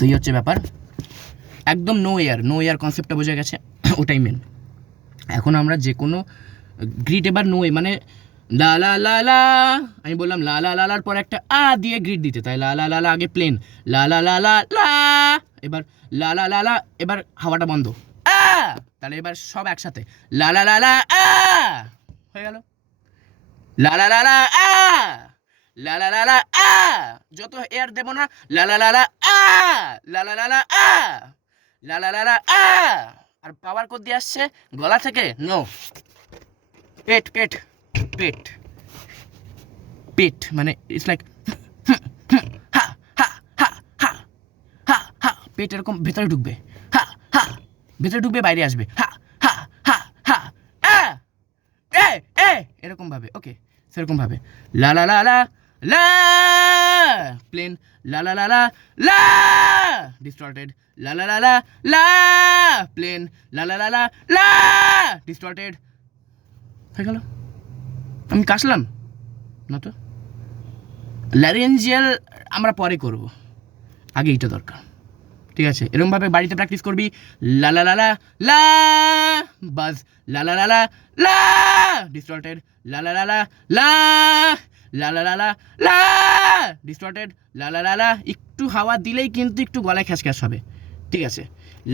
So এই হচ্ছে ব্যাপার, একদম নো এয়ার কনসেপ্টটা বোঝা গেছে, ওটাই মেন। এখন আমরা যে কোনো গ্রিড এবার নো এ, মানে লা লা লা লা, আমি বললাম লা লা লা লার পর একটা আ দিয়ে গ্রিড দিতে, তাই লা লা লা লা আগে প্লেন, লা লা লা লা লা, এবার লা লা লা লা, এবার হাওয়াটা বন্ধ, আ, তাহলে এবার সব একসাথে লা লা লা লা আ, হয়ে গেল লা লা লা লা আ, লা লা লা লা আ, যত এয়ার দেবো না লা লা লা লা আ, লা লা লা লা আ, লা লা লা লা আ, আর পাওয়ার কোড দিয়ে আসছে গলা থেকে, নো, পেট পেট পেট পেট, মানে ইটস লাইক হা হা হা হা হা হা, পেট এরকম ভেতরে ঢুকবে, হা হা, ভেতরে ঢুকবে বাইরে আসবে, হা হা হা হা আ, এ এ, এরকম ভাবে, ওকে সেরকম ভাবে লা লা লা লা লা, প্লেন লা লা লা লা লা, ডিস্টর্টেড লা লা লা লা লা, প্লেন লা লা লা লা লা, ডিস্টর্টেড, হয়ে গেল। আমি কাশলাম না তো, ল্যারেঞ্জিয়াল আমরা পরে করব, আগে এইটা দরকার, ঠিক আছে? এরকমভাবে বাড়িতে প্র্যাকটিস করবি, লা লা লা লা লা, বাজ লা লা লা লা লা, ডিস্টর্টেড লা লা লা লা লা, লা লা লা লা লা, ডিস্টর্টেড লা লা লা লা, একটু হাওয়া দিলেই কিন্তু একটু গলায় খ্যাঁচ হবে, ঠিক আছে?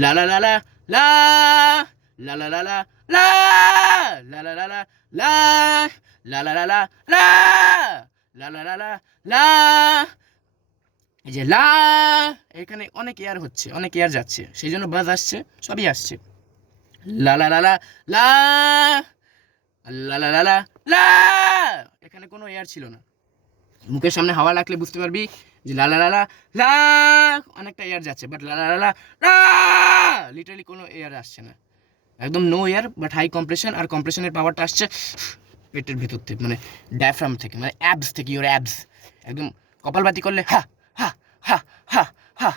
লা লা লা লা লা, লা লা লা লা লা, লা লা লা লা লা, লা লা লা লা লা, লা লা লা লা লা, এই যে লা, এখানে অনেক এয়ার হচ্ছে, অনেক এয়ার যাচ্ছে, সেই জন্য বাজ আসছে, সবই আসছে, লা লা লা লা লা, লা লা লা লা লা, এখানে কোনো এয়ার ছিল না, মুখের সামনে হাওয়া লাগলে বুঝতে পারবি যে লা লা লা লা লা, অনেকটা এয়ার যাচ্ছে, বাট লা লা লা লা লা, লিটারালি কোনো এয়ার আসছে না, একদম no air, but high compression, আর কম্প্রেশনের পাওয়ারটা আসছে পেটের ভিতর থেকে, মানে ডায়াফ্রাম থেকে, মানে অ্যাবস থেকে, ইওর অ্যাবস, একদম কপালবাতি করলে হা হা হা হা হা,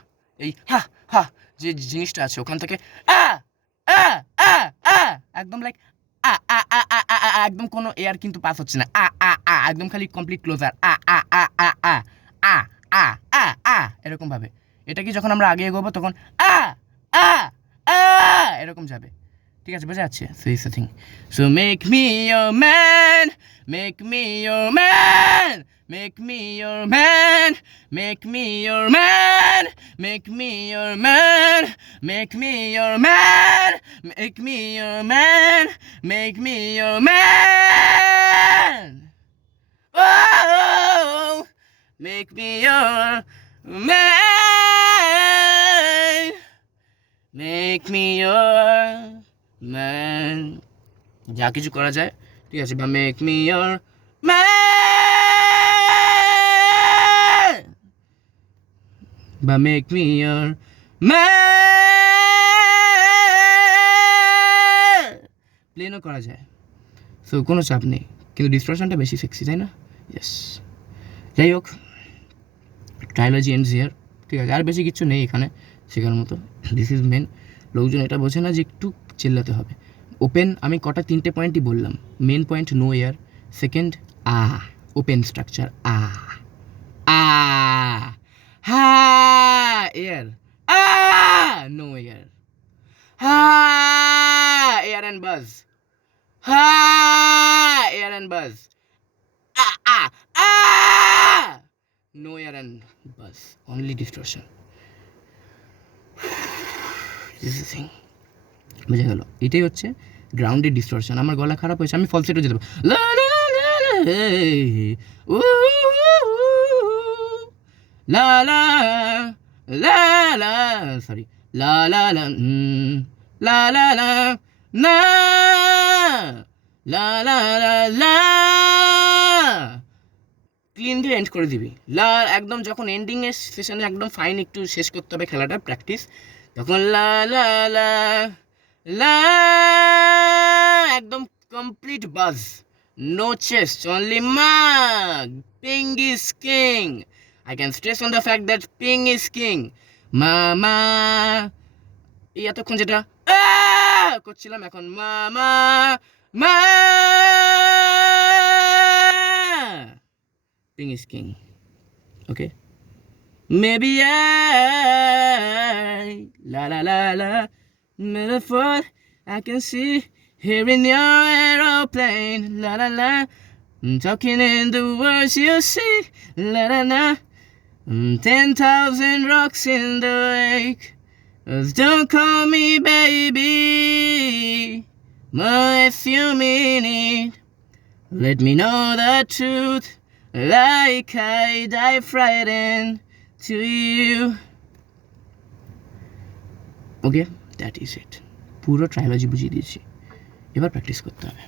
এই হা হা যে জিনিসটা আছে ওখান থেকে আ আ আ আ, একদম লাইক আ আ আ আ আ আ, একদম কোনো এয়ার কিন্তু পাস হচ্ছে না, আ আ আ, একদম খালি কমপ্লিট ক্লোজার, আ আ আ আ আ আ আ আ আ, এরকম ভাবে। এটা কি যখন আমরা আগে এগোবো তখন আ আ আ, এরকম যাবে, ঠিক আছে? বোঝা যাচ্ছে? So it's the thing. So make me your man, make me your man, make me your man, make me your man, make me your man, make me your man, make me your man, make me your man, oh, make me your man, make me your man, যা কিছু করা যায়, ঠিক আছে? বা make me your man, বা make me your man, প্লেনও করা যায়, সো কোনো চাপ নেই, কিন্তু ডিস্ট্রাকশনটা বেশি সেক্সি, তাই না? ইয়েস, যাই হোক, ট্রায়োলজি এন্ডস হিয়ার, ঠিক আছে? আর বেশি কিছু নেই এখানে শেখার মতো, দিস ইজ মেন। লোকজন এটা বোঝে না যে একটু চেল্লাতে হবে। ওপেন আমি কটা 3টে পয়েন্টই বললাম, main point no air, second uh, open structure uh uh, ha air, uh no air, ha air and buzz, ha air and বাজ, আ আ আ, no air and buzz, only distortion. This is the thing. বোঝা গেল? এটাই হচ্ছে grounded distortion. আমার গলা খারাপ হয়েছে, আমি ফলসেটও যেতে পারি, লা লা লা লা উ লা লা লা লা, সরি, লা লা লা লা লা লা না, লা লা লা লা, ক্লিন দিয়ে এন্ড করে দিবি, লা, একদম যখন এন্ডিং এর সেশনে একদম ফাইন একটু শেষ করতে হবে খেলাটা, প্র্যাকটিস, তখন লা লা লা লা, একদম complete buzz, no chest, only mug, ping is king, I can stress on the fact that ping is king, মামা, এই এতক্ষণ যেটা করছিলাম, এখন মামা মা, Ping is king. Okay? Maybe la la la la, metaphor I can see here in your aeroplane, la la la, talking in the words you see, la la la, 10,000 rocks in the lake, don't call me baby, but if you mean it, let me know the truth, like I die frightened to you. Okay, that is it. পুরো trilogy বুঝিয়ে দিয়েছি, এবার practice করতে হবে।